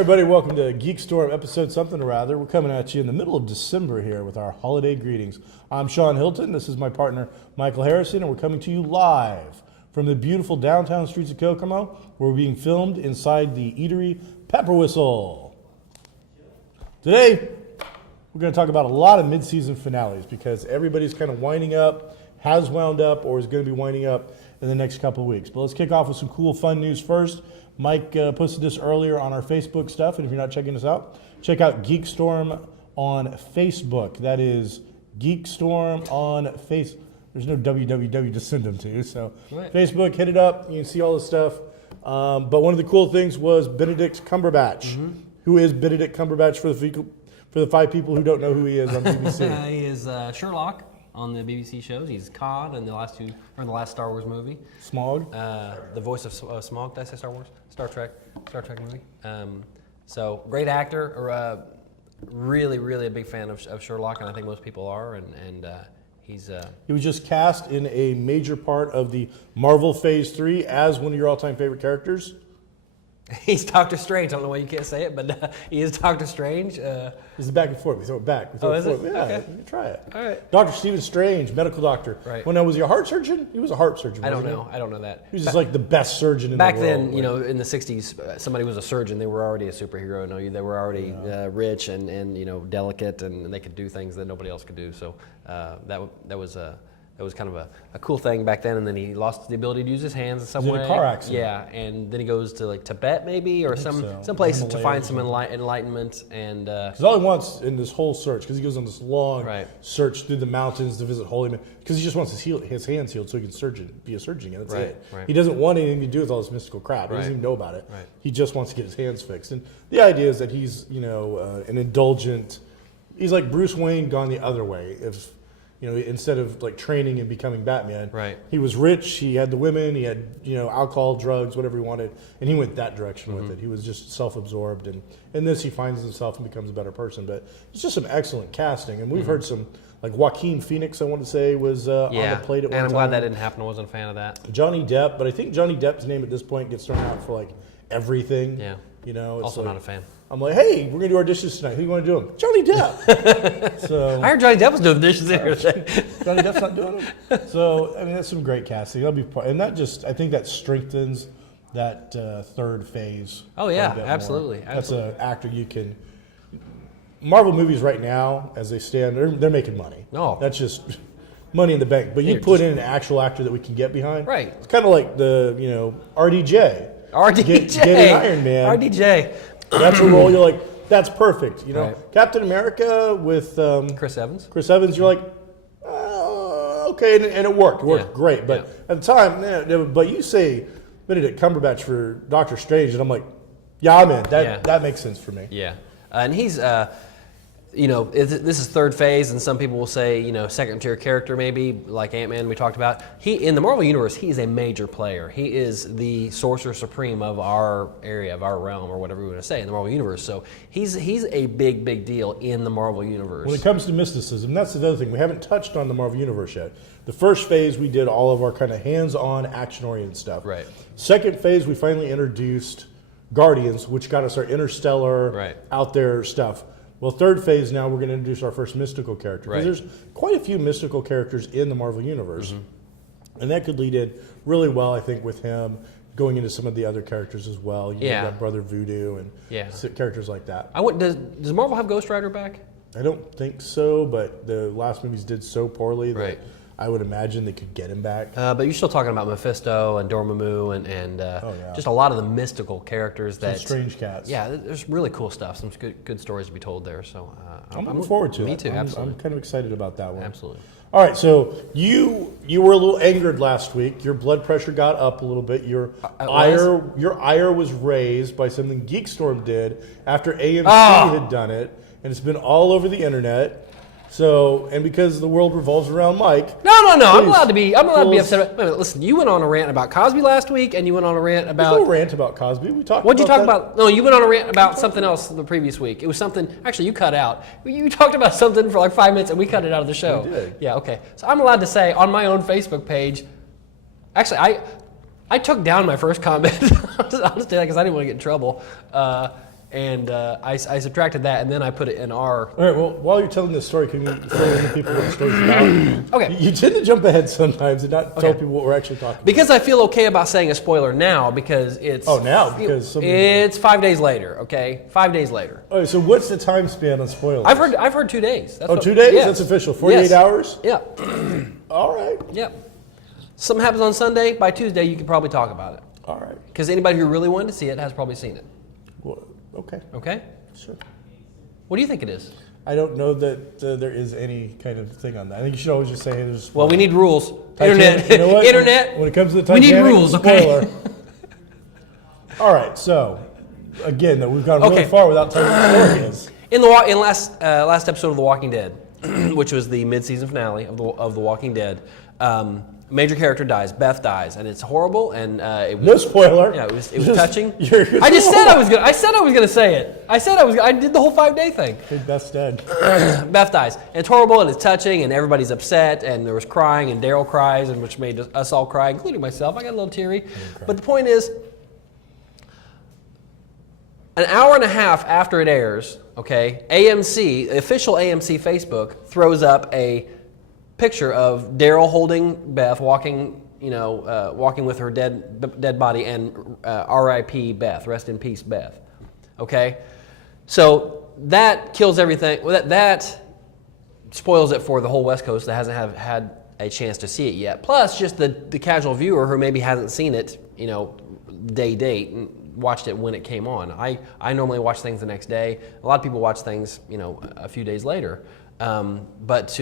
Everybody, welcome to GeekStorm episode something or other. We're coming at you in the middle of December here with our holiday greetings. I'm Sean Hilton. This is my partner, Michael Harrison, and we're coming to you live from the beautiful downtown streets of Kokomo. We're being filmed inside the eatery Pepper Whistle. Today, we're going to talk about a lot of mid-season finales because everybody's kind of winding up, has wound up, or is going to be winding up in the next couple of weeks. But let's kick off with some cool, fun news first. Mike posted this earlier on our Facebook stuff, and if you're not checking us out, check out GeekStorm on Facebook. That is GeekStorm on Facebook. There's no www to send them to, so right. Facebook, hit it up. You can see all this stuff. But one of the cool things was Benedict Cumberbatch. Mm-hmm. Who is Benedict Cumberbatch for the 5 people who don't know who he is on BBC? He is Sherlock on the BBC shows. He's Cod in the last Star Wars movie. Smaug. The voice of Smaug. Did I say Star Wars? Star Trek movie. So great actor. Really, really a big fan of Sherlock, and I think most people are. And he's. He was just cast in a major part of the Marvel Phase 3 as one of your all-time favorite characters. He's Doctor Strange. I don't know why you can't say it, but he is Doctor Strange. This is back and forth. We throw it back. We throw it forth. Yeah, okay. You can try it. All right. Dr. Stephen Strange, medical doctor. Right. Well, now, was he a heart surgeon? He was a heart surgeon. I don't know. I don't know that. He was just like the best surgeon in the world. Back then, you know, in the 60s, somebody was a surgeon. They were already a superhero. No, they were already rich and delicate, and they could do things that nobody else could do. So that was kind of a cool thing back then, and then he lost the ability to use his hands in some way. He had a car accident. Yeah, and then he goes to like Tibet maybe, or some place to find some enlightenment. And because all he wants in this whole search, because he goes on this long search through the mountains to visit holy men, because he just wants his hands healed so he can be a surgeon again. That's it. Right. He doesn't want anything to do with all this mystical crap. He doesn't even know about it. Right. He just wants to get his hands fixed. And the idea is that he's an indulgent. He's like Bruce Wayne gone the other way. Instead of like training and becoming Batman, he was rich, he had the women, he had, alcohol, drugs, whatever he wanted, and he went that direction with it. He was just self-absorbed, and in this he finds himself and becomes a better person. But it's just some excellent casting, and we've heard some, like Joaquin Phoenix, I want to say, was on the plate at one time. And I'm glad that didn't happen. I wasn't a fan of that. Johnny Depp, but I think Johnny Depp's name at this point gets thrown out for like everything. Yeah. It's also like, not a fan. I'm like, hey, we're going to do our dishes tonight. Who do you want to do them? Johnny Depp. So I heard Johnny Depp was doing the dishes there today. Johnny Depp's not doing them. So, I mean, that's some great casting. That'll be and that just, I think that strengthens that third phase. Oh, yeah, absolutely. That's an actor you can. Marvel movies right now, as they stand, they're making money. No. That's just money in the bank. But you put in an actual actor that we can get behind. Right. It's kind of like the, RDJ. Getting Iron Man. RDJ. That's a role you're like, that's perfect. Captain America with Chris Evans. Chris Evans, you're like, okay, and it worked. It worked great. But at the time, but you say Benedict Cumberbatch for Doctor Strange, and I'm like, yeah, I'm in. That makes sense for me. Yeah, and he's. This is third phase, and some people will say, second tier character maybe, like Ant-Man we talked about. In the Marvel Universe, he is a major player. He is the sorcerer supreme of our area, of our realm, or whatever we want to say in the Marvel Universe. So he's a big, big deal in the Marvel Universe. When it comes to mysticism, that's the other thing. We haven't touched on the Marvel Universe yet. The first phase, we did all of our kind of hands-on, action-oriented stuff. Right. Second phase, we finally introduced Guardians, which got us our interstellar, out there stuff. Well, third phase now, we're going to introduce our first mystical character. Because there's quite a few mystical characters in the Marvel Universe. Mm-hmm. And that could lead in really well, I think, with him going into some of the other characters as well. You got Brother Voodoo and characters like that. Does Marvel have Ghost Rider back? I don't think so, but the last movies did so poorly that I would imagine they could get him back. But you're still talking about Mephisto and Dormammu and just a lot of the mystical characters. Some strange cats. Yeah, there's really cool stuff. Some good stories to be told there. So I'm looking forward to it. Me too, absolutely. I'm kind of excited about that one. Absolutely. All right, so you were a little angered last week. Your blood pressure got up a little bit. Your ire was raised by something GeekStorm did after AMC had done it. and it's been all over the internet. So, and because the world revolves around Mike. No. I'm please, allowed to be fools. upset. Wait a minute, listen, you went on a rant about Cosby last week, and you went on a rant about. There's no rant about Cosby. We talked. What'd you talk that. about? No, you went on a rant about something else the previous week. It was something. Actually, you cut out. You talked about something for like 5 minutes, and we cut it out of the show. We did. Yeah. Okay. So I'm allowed to say on my own Facebook page. Actually, I took down my first comment. I'll just say that because I didn't want to get in trouble. I subtracted that, and then I put it in our... All right, well, while you're telling this story, can you fill in the people what the story's about? Okay. You tend to jump ahead sometimes and not tell people what we're actually talking about. Because I feel okay about saying a spoiler now, because it's... Oh, now? Because it's 5 days later, okay? 5 days later. All right, so what's the time span on spoilers? I've heard 2 days. That's 2 days? Yes. That's official. 48 hours? Yeah. All right. Yeah. Something happens on Sunday, by Tuesday you can probably talk about it. All right. Because anybody who really wanted to see it has probably seen it. Well, okay. Okay? Sure. What do you think it is? I don't know that there is any kind of thing on that. I think you should always just say, hey, there's a spoiler. Well, we need rules. Titanic, you know what? Internet. When it comes to the we Titanic, need rules, spoiler. okay? All right, so, again, we've gone really Okay. far without telling what the story is. In last episode of The Walking Dead, which was the mid-season finale of The Walking Dead, major character dies. Beth dies, and it's horrible. And it was, No spoiler. Yeah, it was touching. You're I just said I was gonna. I said I was gonna say it. I did the whole 5-day thing. Hey, Beth's dead. Beth dies. And it's horrible, and it's touching, and everybody's upset, and there was crying, and Daryl cries, and which made us all cry, including myself. I got a little teary. But the point is, an hour and a half after it airs, okay, AMC, official AMC Facebook, throws up a picture of Daryl holding Beth, walking with her dead body, and R.I.P. Beth, rest in peace, Beth. Okay, so that kills everything. Well, that spoils it for the whole West Coast that hasn't had a chance to see it yet. Plus, just the casual viewer who maybe hasn't seen it, date and watched it when it came on. I normally watch things the next day. A lot of people watch things, a few days later. But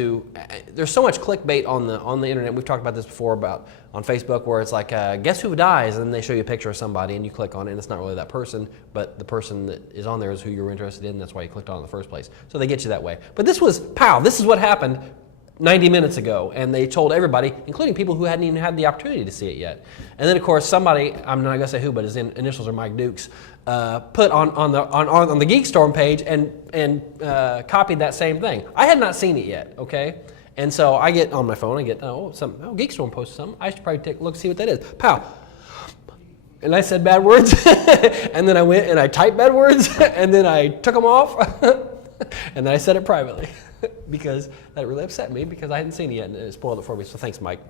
there's so much clickbait on the internet. We've talked about this before on Facebook, where it's like, guess who dies, and then they show you a picture of somebody, and you click on it, and it's not really that person, but the person that is on there is who you're interested in. That's why you clicked on it in the first place. So they get you that way. But this was this is what happened 90 minutes ago, and they told everybody, including people who hadn't even had the opportunity to see it yet. And then, of course, somebody, I'm not going to say who, but his initials are Mike Dukes, put on the GeekStorm page and copied that same thing. I had not seen it yet, okay? And so I get on my phone, GeekStorm posted something. I should probably take a look, see what that is. Pow. And I said bad words, and then I went and I typed bad words, and then I took them off, and then I said it privately. Because that really upset me, because I hadn't seen it yet, and it spoiled it for me. So thanks, Mike.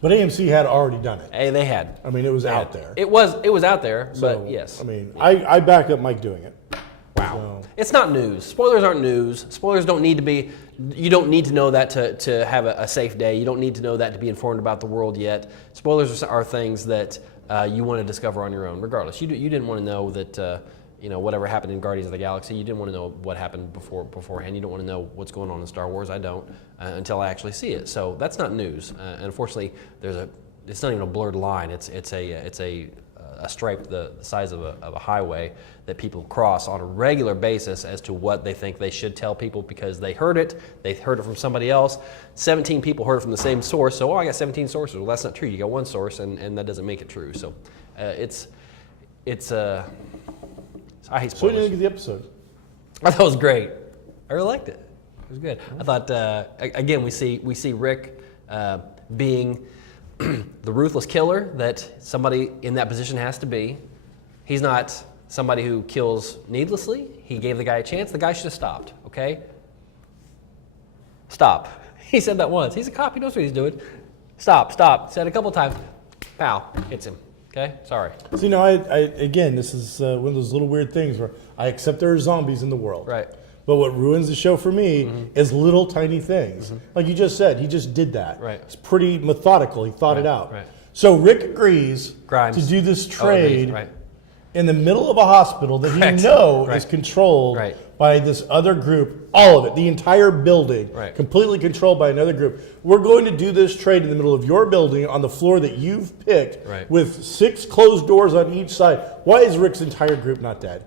But AMC had already done it. Hey, they had. I mean, it was out there. It was out there, So, but yes. I mean, I back up Mike doing it. Wow. It's not news. Spoilers aren't news. Spoilers don't need to be. You don't need to know that to have a safe day. You don't need to know that to be informed about the world yet. Spoilers are things that you want to discover on your own, regardless. You didn't want to know that. Whatever happened in Guardians of the Galaxy, you didn't want to know what happened beforehand. You don't want to know what's going on in Star Wars. I don't until I actually see it. So that's not news. And unfortunately, it's not even a blurred line. It's a stripe the size of a highway that people cross on a regular basis as to what they think they should tell people because they heard it from somebody else. 17 people heard it from the same source. So I got 17 sources. Well, that's not true. You got one source, and that doesn't make it true. So I hate spoilers. So what do you think of the episode? I thought it was great. I really liked it. It was good. I thought again we see Rick being the ruthless killer that somebody in that position has to be. He's not somebody who kills needlessly. He gave the guy a chance. The guy should have stopped. Okay. Stop. He said that once. He's a cop. He knows what he's doing. Stop. Said it a couple times. Pow. Hits him. Okay, sorry. So, again, this is one of those little weird things where I accept there are zombies in the world. Right. But what ruins the show for me is little tiny things. Like you just said, he just did that. Right. It's pretty methodical. He thought it out. Right. So Rick agrees Grimes. to do this trade Right. in the middle of a hospital that Correct. he knows Right. is controlled Right. by this other group, all of it, the entire building, Right. completely controlled by another group. We're going to do this trade in the middle of your building on the floor that you've picked Right. with 6 closed doors on each side. Why is Rick's entire group not dead?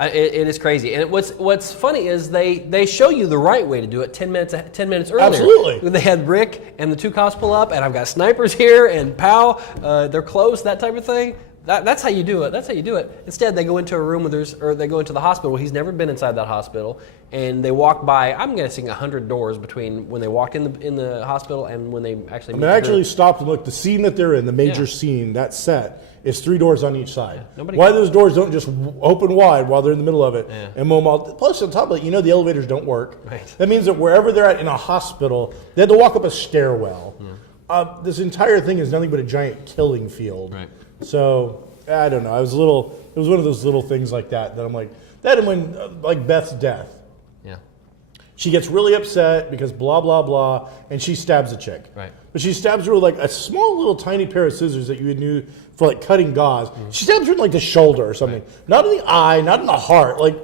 It is crazy. And what's funny is they show you the right way to do it 10 minutes earlier. Absolutely. They had Rick and the two cops pull up, and I've got snipers here, and pow, they're close, that type of thing. That's how you do it. That's how you do it. Instead, they go into a room or they go into the hospital. He's never been inside that hospital, and they walk by. I'm guessing 100 doors between when they walked in the hospital and when they actually. They actually stopped and looked. The scene that they're in, the major scene, that set is 3 doors on each side. Why those doors don't just open wide while they're in the middle of it and mow them all. Plus, on top of it, the elevators don't work. Right. That means that wherever they're at in a hospital, they had to walk up a stairwell. This entire thing is nothing but a giant killing field. Right. So I don't know. It was one of those little things like that I'm like that, and when like Beth's death. Yeah. She gets really upset because blah blah blah, and she stabs a chick. Right. But she stabs her with like a small little tiny pair of scissors that you would use for like cutting gauze. She stabs her in like the shoulder or something, not in the eye, not in the heart, like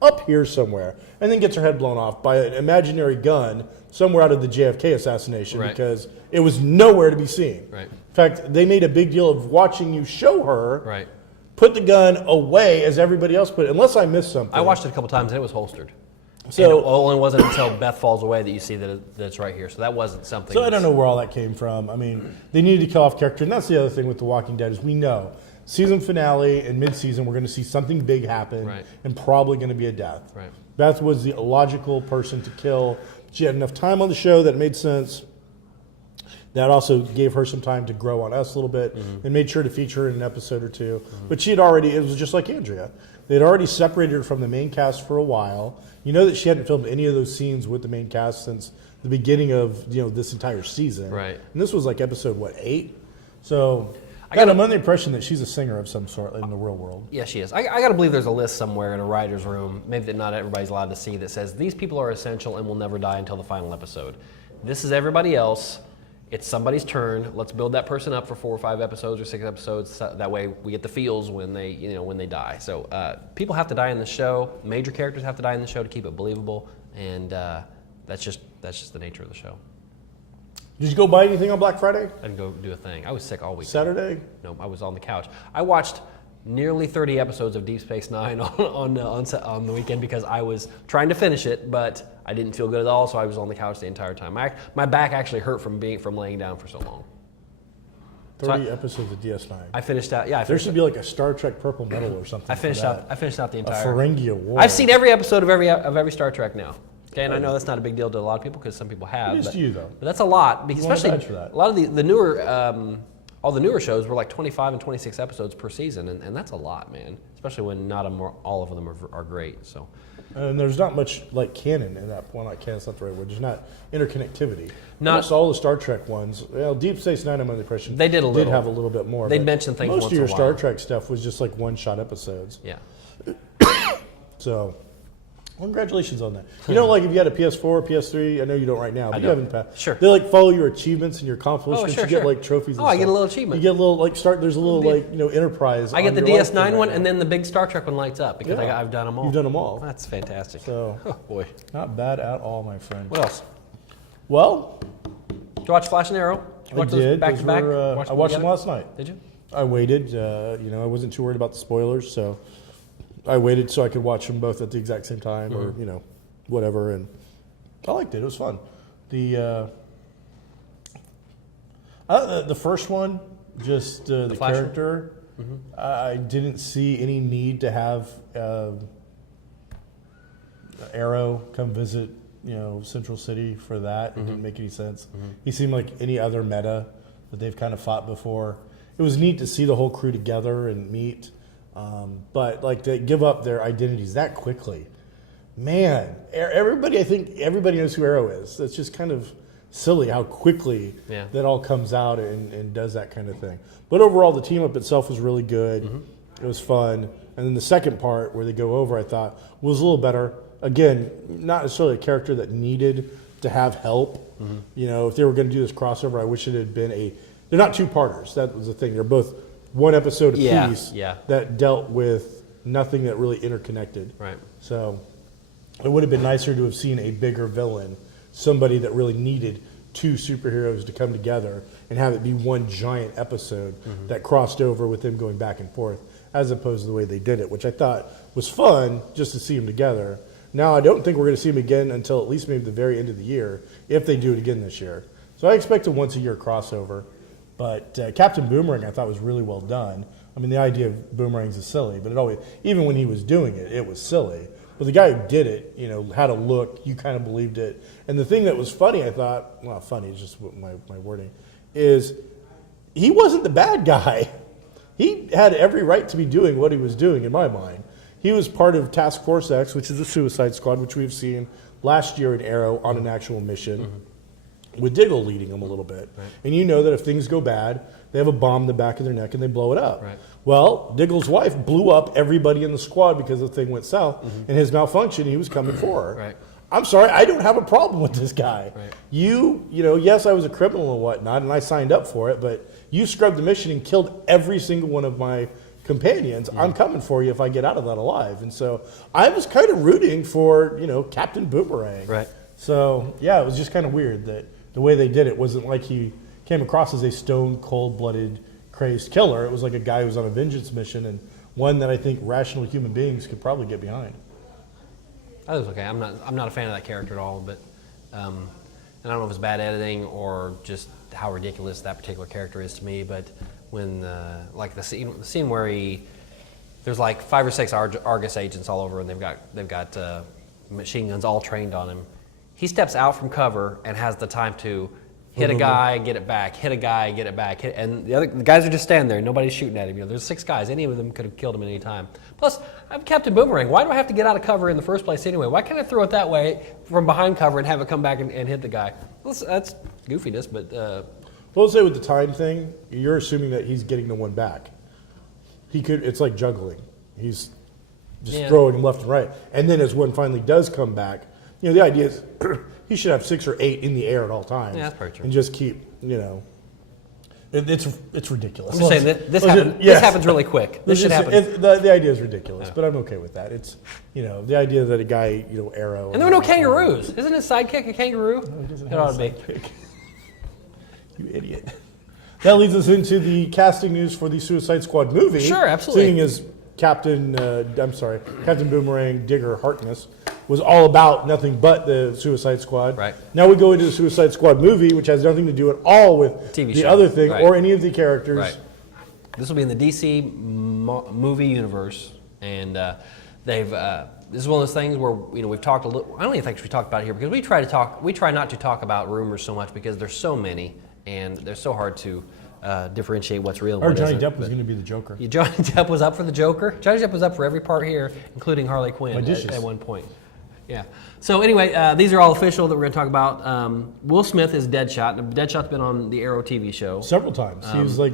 up here somewhere, and then gets her head blown off by an imaginary gun somewhere out of the JFK assassination because it was nowhere to be seen. Right. In fact, they made a big deal of watching you show her put the gun away as everybody else put it, unless I missed something. I watched it a couple times and it was holstered. So and it only wasn't until Beth falls away that you see that it's right here. So that wasn't something. So I don't know where all that came from. I mean, they needed to kill off character, and that's the other thing with The Walking Dead is we know season finale and mid-season we're going to see something big happen and probably going to be a death. Right. Beth was the logical person to kill. She had enough time on the show that it made sense. That also gave her some time to grow on us a little bit and made sure to feature her in an episode or two. But she had already, it was just like Andrea. They had already separated her from the main cast for a while. You know that she hadn't filmed any of those scenes with the main cast since the beginning of this entire season. Right. And this was like episode, 8? So I got under the impression that she's a singer of some sort in the real world. Yeah, she is. I got to believe there's a list somewhere in a writer's room, maybe that not everybody's allowed to see, that says these people are essential and will never die until the final episode. This is everybody else. It's somebody's turn. Let's build that person up for 4 or 5 episodes or 6 episodes. So that way we get the feels when they, when they die. So people have to die in the show. Major characters have to die in the show to keep it believable, and that's just the nature of the show. Did you go buy anything on Black Friday? I didn't go do a thing. I was sick all week. Saturday? No, I was on the couch. I watched nearly 30 episodes of Deep Space Nine on the weekend because I was trying to finish it, but I didn't feel good at all, so I was on the couch the entire time. My back actually hurt from laying down for so long. 30 episodes of DS9. I finished out. Yeah, there should be like a Star Trek Purple Medal or something. I finished out the entire. A Ferengi Award. I've seen every episode of every Star Trek now. Okay, and I know that's not a big deal to a lot of people because some people have. It is to you though. But that's a lot, because especially for that. A lot of the newer. All the newer shows were like 25 and 26 episodes per season, and that's a lot, man. Especially when all of them are great. So, and there's not much like canon in that. Well, not canon, that's not the right word. There's not interconnectivity. Not almost all the Star Trek ones. Well, Deep Space Nine, I'm under the impression they did have a little bit more. They'd mention things. Most once of your in a Star while. Trek stuff was just like one-shot episodes. Yeah. So. Well, congratulations on that. Like if you had a PS4, PS3, I know you don't right now, but you haven't passed. Sure. They like follow your achievements and your accomplishments. Sure, you get like trophies. And I stuff. get a little achievement. You get a little there's a little enterprise. I get the on your DS9 one, right and then the big Star Trek one lights up because I've done them all. You've done them all. That's fantastic. So, oh boy, not bad at all, my friend. What else? Well, did you watch Flash and Arrow? I did. Back to back. I watched them last night. Did you? I waited. I wasn't too worried about the spoilers, so I waited so I could watch them both at the exact same time, or whatever, and I liked it. It was fun. The first one, just the character. I didn't see any need to have Arrow come visit, Central City for that. It didn't make any sense. He seemed like any other meta that they've kind of fought before. It was neat to see the whole crew together and meet, but like to give up their identities that quickly. Man, I think everybody knows who Arrow is. That's just kind of silly how quickly that all comes out and does that kind of thing. But overall, the team up itself was really good. It was fun. And then the second part where they go over, I thought, was a little better. Again, not necessarily a character that needed to have help. If they were going to do this crossover, I wish it had been they're not two-parters. That was the thing. They're both one episode apiece that dealt with nothing that really interconnected. Right. So it would have been nicer to have seen a bigger villain, somebody that really needed two superheroes to come together and have it be one giant episode that crossed over with them going back and forth. as opposed to the way they did it, which I thought was fun just to see them together. Now I don't think we're going to see them again until at least maybe the very end of the year, if they do it again this year. So I expect a once-a-year crossover. But Captain Boomerang I thought was really well done. I mean, the idea of boomerangs is silly, but it always, even when he was doing it, it was silly. But the guy who did it, had a look, you kind of believed it. And the thing that was funny, I thought, well, funny is just my wording, is he wasn't the bad guy. He had every right to be doing what he was doing, in my mind. He was part of Task Force X, which is the Suicide Squad, which we've seen last year in Arrow on an actual mission, with Diggle leading them a little bit. Right. And you know that if things go bad, they have a bomb in the back of their neck and they blow it up. Right. Well, Diggle's wife blew up everybody in the squad because the thing went south, and his malfunction, he was coming for her. Right. I'm sorry, I don't have a problem with this guy. Right. Yes, I was a criminal and whatnot, and I signed up for it, but you scrubbed the mission and killed every single one of my companions. I'm coming for you if I get out of that alive. And so I was kind of rooting for, Captain Boomerang. Right. So, yeah, it was just kind of weird that the way they did it wasn't like he came across as a stone cold-blooded, crazed killer. It was like a guy who was on a vengeance mission, and one that I think rational human beings could probably get behind. That was okay. I'm not a fan of that character at all, but and I don't know if it's bad editing or just how ridiculous that particular character is to me. But when like the scene where there's like 5 or 6 Argus agents all over, and they've got machine guns all trained on him. He steps out from cover and has the time to hit a guy, get it back, hit a guy, get it back, and the guys are just standing there. Nobody's shooting at him. There's 6 guys. Any of them could have killed him at any time. Plus, I'm Captain Boomerang. Why do I have to get out of cover in the first place anyway? Why can't I throw it that way from behind cover and have it come back and hit the guy? Well, that's goofiness, but... Well, let's say with the time thing, you're assuming that he's getting the one back. It's like juggling. He's just throwing him left and right. And then as one finally does come back, the idea is he should have 6 or 8 in the air at all times. Yeah, that's probably true. And just keep, it's ridiculous. I'm just saying that this happens really quick. This should happen. The idea is ridiculous, but I'm okay with that. It's, the idea that a guy, Arrow. And there were no kangaroos. Isn't his sidekick a kangaroo? No, he doesn't It have ought to a be. sidekick. You idiot. That leads us into the casting news for the Suicide Squad movie. Sure, absolutely. Seeing as Captain Boomerang Digger Harkness was all about nothing but the Suicide Squad. Right. Now we go into the Suicide Squad movie, which has nothing to do at all with TV the show. other thing Right. or any of the characters. Right. This will be in the DC movie universe, and they've. This is one of those things where we've talked a little. I don't even think we talked about it here because we try not to talk about rumors so much because there's so many and they're so hard to differentiate what's real. And Or what Johnny isn't. Depp was going to be the Joker. Yeah, Johnny Depp was up for the Joker. Johnny Depp was up for every part here, including Harley Quinn at one point. Yeah. So anyway, these are all official that we're going to talk about. Will Smith is Deadshot. And Deadshot's been on the Arrow TV show Several times. He was like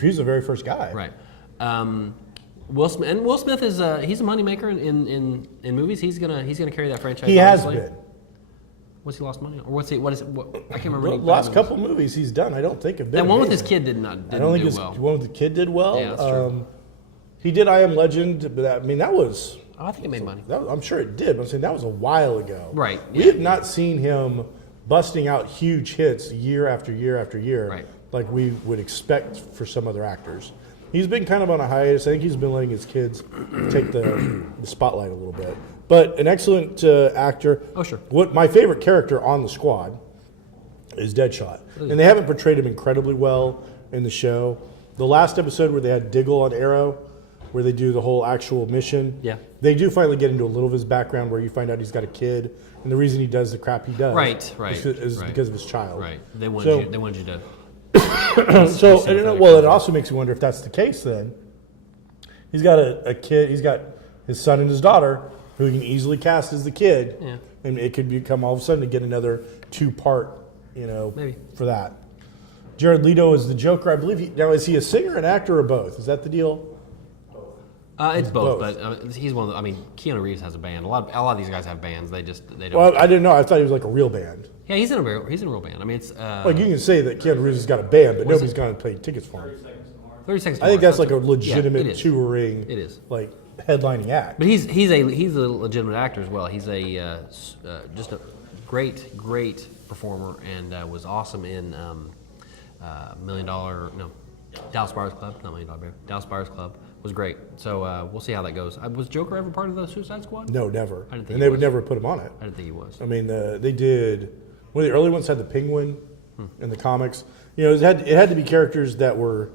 he's the very first guy. Right. Will Smith is he's a moneymaker in movies. He's gonna carry that franchise. He has honestly. been. What's he lost money on? Or what is it? I can't remember. The any last bad couple movies he's done, I don't think have been That one with his amazing. kid didn't I don't think do his well. one with the kid did well. Yeah, that's true. He did I Am Legend, but that was. Oh, I think it made money. I'm sure it did, but I'm saying that was a while ago. Right, We yeah. have not seen him busting out huge hits year after year after year, Right. like we would expect for some other actors. He's been kind of on a hiatus. I think he's been letting his kids take the spotlight a little bit. But an excellent actor. Oh, sure. What my favorite character on the squad is Deadshot, and they haven't portrayed him incredibly well in the show. The last episode where they had Diggle on Arrow, where they do the whole actual mission. Yeah. They do finally get into a little of his background where you find out he's got a kid, and the reason he does the crap he does is because of his child. Right. They wanted you to. It also makes you wonder if that's the case then. He's got a kid, he's got his son and his daughter, who he can easily cast as the kid, Yeah. and it could become all of a sudden to get another 2-part, Maybe. for that. Jared Leto is the Joker, I believe. Now, is he a singer, an actor, or both? Is that the deal? It's both, both. but he's one of the. I mean, Keanu Reeves has a band. A lot of these guys have bands. They don't. Well, I didn't know. I thought he was like a real band. Yeah, he's in a real band. I mean, it's. Like you can say that Keanu Reeves has got a band, but nobody's going to pay tickets for him. 30 Seconds to I think Mars, that's like a it legitimate is. touring, It is. like headlining act. But he's a legitimate actor as well. He's just a great performer and was awesome in Dallas Buyers Club, not $1 Million Baby, Dallas Buyers Club, was great. So we'll see how that goes. Was Joker ever part of the Suicide Squad? No, never. I didn't think and he they would was. never put him on it. I didn't think he was. I mean, they did. One of the early ones had the Penguin in the comics. You know, it had to be characters that were,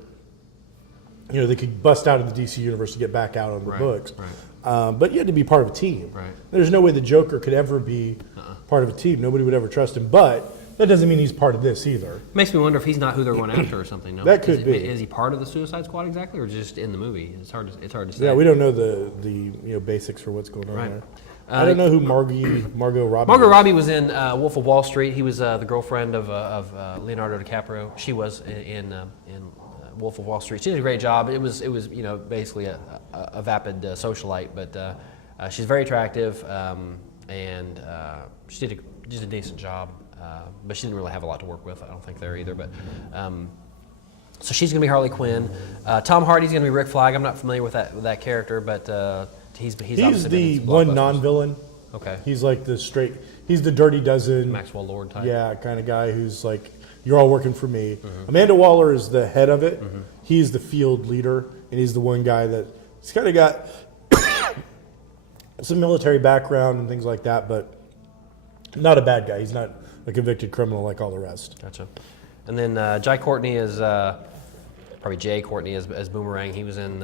you know, they could bust out of the DC universe to get back out on the books. Right. But you had to be part of a team. Right. There's no way the Joker could ever be part of a team. Nobody would ever trust him. But that doesn't mean he's part of this either. Makes me wonder if he's not who they're going after or something. No? That could be. Is he part of the Suicide Squad exactly, or just in the movie? It's hard to say. Yeah, we don't know the basics for what's going on there. I don't know who Margot Robbie. Margot Robbie was in Wolf of Wall Street. He was the girlfriend of Leonardo DiCaprio. She was in Wolf of Wall Street. She did a great job. It was you know, basically a vapid socialite, but she's very attractive, and she did a decent job. But she didn't really have a lot to work with, I don't think, there either. But so she's going to be Harley Quinn. Tom Hardy's going to be Rick Flag. I'm not familiar with that character, but he's the one non-villain. Okay. He's like he's the Dirty Dozen. Maxwell Lord type. Yeah, kind of guy who's like, you're all working for me. Amanda Waller is the head of it. He's the field leader, and he's the one guy he's kind of got some military background and things like that, but not a bad guy. He's not a convicted criminal like all the rest. Gotcha. And then Jai Courtney is probably Jay Courtney as Boomerang. He was in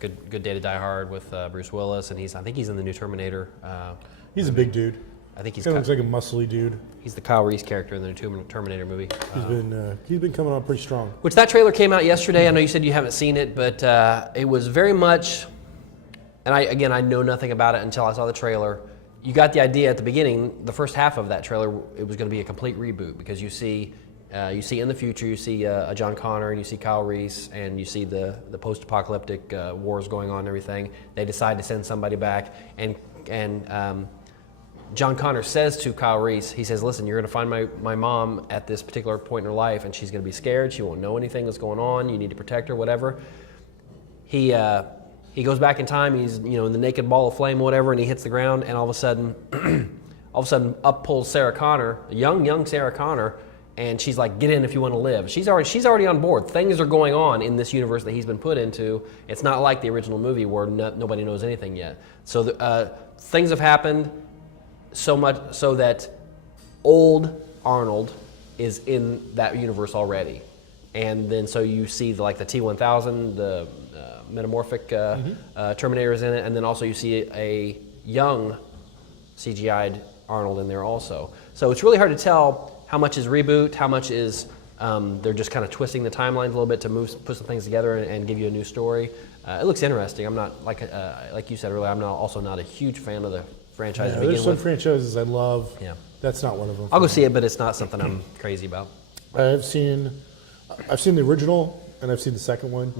Good Day to Die Hard with Bruce Willis, and I think he's in the new Terminator. He's a big dude. I think He looks like a muscly dude. he's the Kyle Reese character in the new Terminator movie. He's been coming on pretty strong. Which that trailer came out yesterday. I know you said you haven't seen it, but it was very much. And I know nothing about it until I saw the trailer. You got the idea at the beginning, the first half of that trailer, it was going to be a complete reboot because you see in the future, you see John Connor and you see Kyle Reese and you see the post-apocalyptic wars going on and everything. They decide to send somebody back, and John Connor says to Kyle Reese, he says, listen, you're going to find my mom at this particular point in her life, and she's going to be scared. She won't know anything that's going on. You need to protect her, whatever. He goes back in time. He's in the naked ball of flame, whatever, and he hits the ground. And all of a sudden, up pulls Sarah Connor, young Sarah Connor, and she's like, "Get in if you want to live." She's already on board. Things are going on in this universe that he's been put into. It's not like the original movie where nobody knows anything yet. So things have happened so much so that old Arnold is in that universe already, and then so you see the T-1000, the metamorphic Terminator is in it, and then also you see a young CGI'd Arnold in there also. So it's really hard to tell how much is reboot, how much is they're just kind of twisting the timelines a little bit to put some things together and give you a new story. It looks interesting. I'm not like you said earlier. I'm also not a huge fan of the franchise. Yeah, there's some franchises I love. Yeah, that's not one of them. I'll go see it, but it's not something I'm crazy about. I've seen the original and I've seen the second one.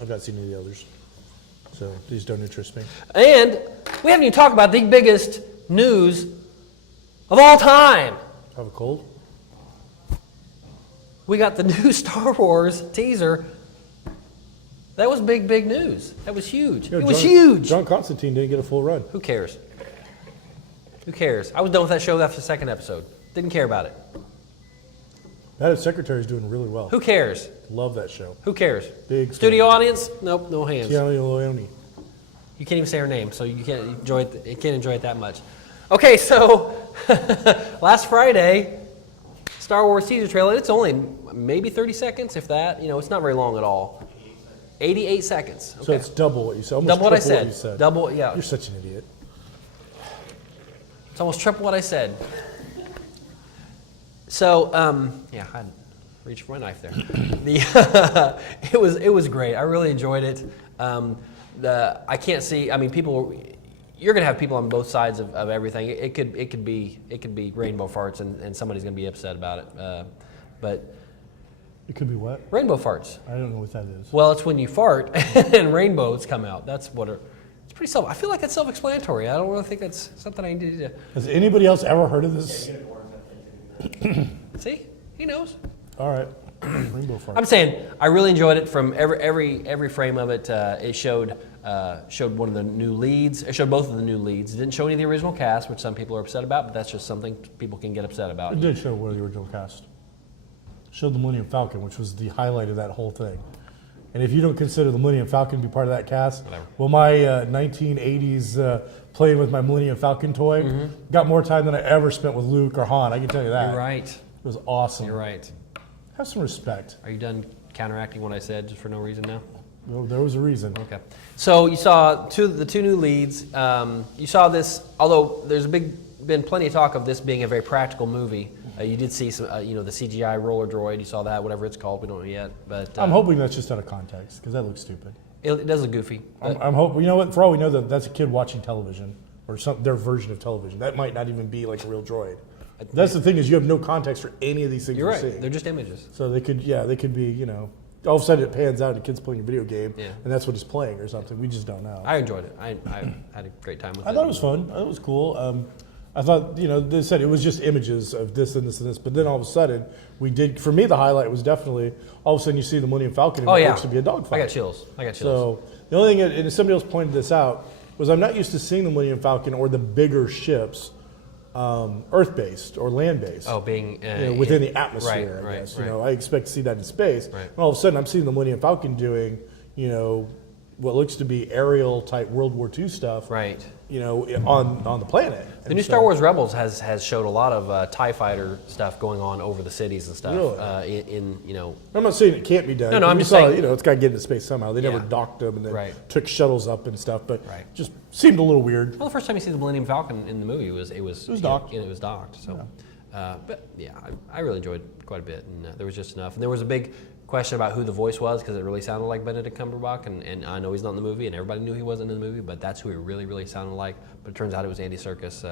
I've not seen any of the others, so these don't interest me. And we haven't even talked about the biggest news of all time. Have a cold? We got the new Star Wars teaser. That was big news. That was huge. It was huge. John Constantine didn't get a full run. Who cares? Who cares? I was done with that show after the second episode. Didn't care about it. That secretary's doing really well. Who cares? Love that show. Who cares? Big studio audience? Nope, no hands. Leone. You can't even say her name, so you can't enjoy it. You can't enjoy it that much. Okay, so last Friday, Star Wars teaser trailer. It's only maybe 30 seconds, if that. It's not very long at all. 88 seconds. Okay. So it's double what you said. Almost double what I said. What you said. Double, yeah. You're such an idiot. It's almost triple what I said. So, yeah, I reached for my knife there. It was great. I really enjoyed it. I can't see. I mean, people. You're going to have people on both sides of everything. It could be rainbow farts, and somebody's going to be upset about it. But it could be what? Rainbow farts. I don't know what that is. Well, it's when you fart and rainbows come out. That's what. It's pretty self. I feel like that's self-explanatory. I don't really think that's something I need to do. Has anybody else ever heard of this? See, he knows. All right, rainbow fart. I'm saying I really enjoyed it from every frame of it. It showed one of the new leads. It showed both of the new leads. It didn't show any of the original cast, which some people are upset about, but that's just something people can get upset about. It did show one of the original cast. It showed the Millennium Falcon, which was the highlight of that whole thing. And if you don't consider the Millennium Falcon to be part of that cast, Whatever. well, my 1980s playing with my Millennium Falcon toy got more time than I ever spent with Luke or Han. I can tell you that. You're right. It was awesome. You're right. Have some respect. Are you done counteracting what I said just for no reason now? Well, there was a reason. Okay. So you saw the two new leads. You saw this, although there's been plenty of talk of this being a very practical movie. You did see some, the CGI roller droid. You saw that, whatever it's called. We don't know yet. But I'm hoping that's just out of context because that looks stupid. it does look goofy. I'm hoping. You know what? For all we know, that's a kid watching television or their version of television. That might not even be like a real droid. That's the thing is you have no context for any of these things You're right. seeing. They're just images. So they could be, all of a sudden it pans out and the kid's playing a video game, Yeah. and that's what he's playing or something. We just don't know. I enjoyed it. I had a great time with it. I thought it was fun. I thought it was cool. I thought, they said it was just images of this and this and this, but then all of a sudden for me, the highlight was definitely all of a sudden you see the Millennium Falcon and it looks to be a dogfight. I got chills. So the only thing, and somebody else pointed this out, was I'm not used to seeing the Millennium Falcon or the bigger ships Earth-based or land-based. Oh, being within the atmosphere, I guess. I expect to see that in space. Right. And all of a sudden, I'm seeing the Millennium Falcon doing, what looks to be aerial type World War II stuff. Right. On the planet. The new Star Wars Rebels has showed a lot of TIE fighter stuff going on over the cities and stuff. Really? I'm not saying it can't be done. No, I'm we just saw, saying. It's got to get into space somehow. They never Yeah. docked them and then Right. took shuttles up and stuff, but Right. just seemed a little weird. Well, the first time you see the Millennium Falcon in the movie it was docked. It was docked. So, but yeah, I really enjoyed it quite a bit, and there was just enough. And there was a big question about who the voice was because it really sounded like Benedict Cumberbatch, and I know he's not in the movie, and everybody knew he wasn't in the movie, but that's who he really, really sounded like. But it turns out it was Andy Serkis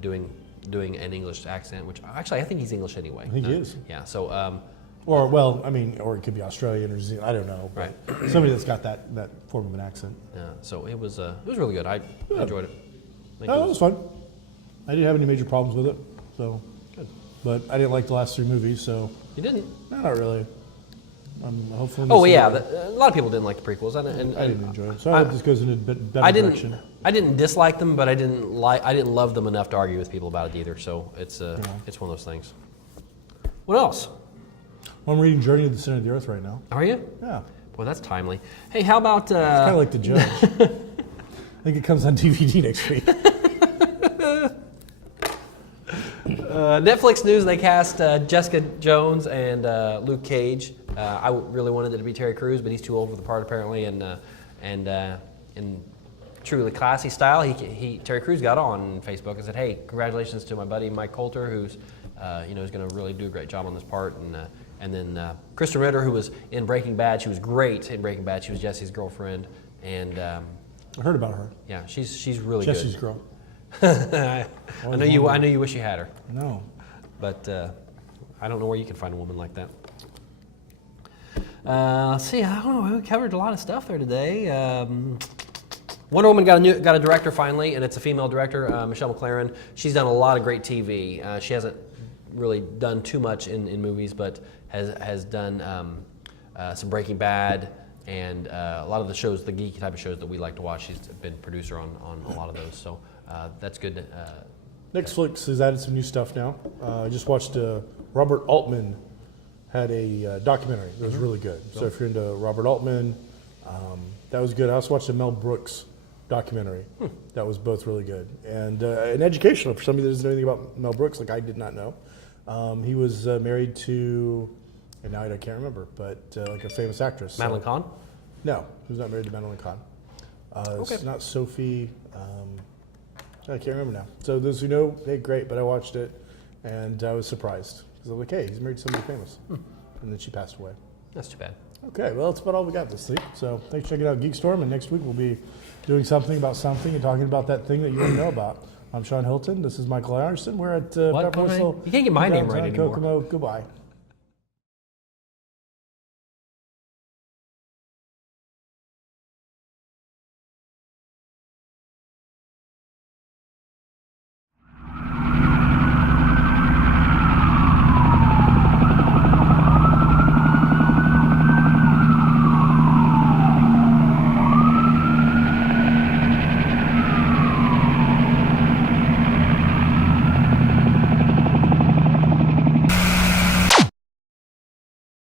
doing an English accent, which actually I think he's English anyway. I think he is. Yeah. So. Or it could be Australian or New Zealand. I don't know. Right. Somebody that's got that form of an accent. Yeah. So it was really good. I enjoyed it. No, it was fun. I didn't have any major problems with it. So, Good. But I didn't like the last three movies. So, You didn't? no, not really. Hopefully. Oh, well, yeah. A lot of people didn't like the prequels, and I didn't enjoy them. So I hope this goes in a bit better direction. I didn't dislike them, but I didn't love them enough to argue with people about it either. So it's one of those things. What else? Well, I'm reading Journey to the Center of the Earth right now. Are you? Yeah. Boy, that's timely. Hey, how about? It's kind of like The Judge. I think it comes on DVD next week. Netflix news: they cast Jessica Jones and Luke Cage. I really wanted it to be Terry Crews, but he's too old for the part apparently. And in truly classy style, Terry Crews got on Facebook and said, "Hey, congratulations to my buddy Mike Coulter, who's is going to really do a great job on this part." And then Kristen Ritter, who was in Breaking Bad, she was great in Breaking Bad. She was Jesse's girlfriend, and I heard about her. yeah, she's really Jesse's good. girl. I know you wish you had her. No. But I don't know where you can find a woman like that. Let's see, I don't know. We covered a lot of stuff there today. Wonder Woman got a director finally, and it's a female director, Michelle McLaren. She's done a lot of great TV. She hasn't really done too much in movies, but has done some Breaking Bad and a lot of the shows, the geeky type of shows that we like to watch. She's been producer on a lot of those, so that's good. Netflix has added some new stuff now. I just watched Robert Altman had a documentary that was really good. So if you're into Robert Altman, that was good. I also watched a Mel Brooks documentary. That was both really good. And educational for somebody that doesn't know anything about Mel Brooks, like I did not know. He was married to, and now I can't remember, but like a famous actress. Madeline Kahn? No, he was not married to Madeline Kahn. It's not Sophie. I can't remember now. So those who know, hey, great, but I watched it, and I was surprised. Because I'm like, hey, he's married to somebody famous. And then she passed away. That's too bad. Okay, well, that's about all we got this week. So thanks for checking out GeekStorm, and next week we'll be doing something about something and talking about that thing that you want to know about. I'm Sean Hilton. This is Michael Anderson. We're at What? Pepper Whistle. You can't get my name right downtown anymore. Kokomo. Goodbye.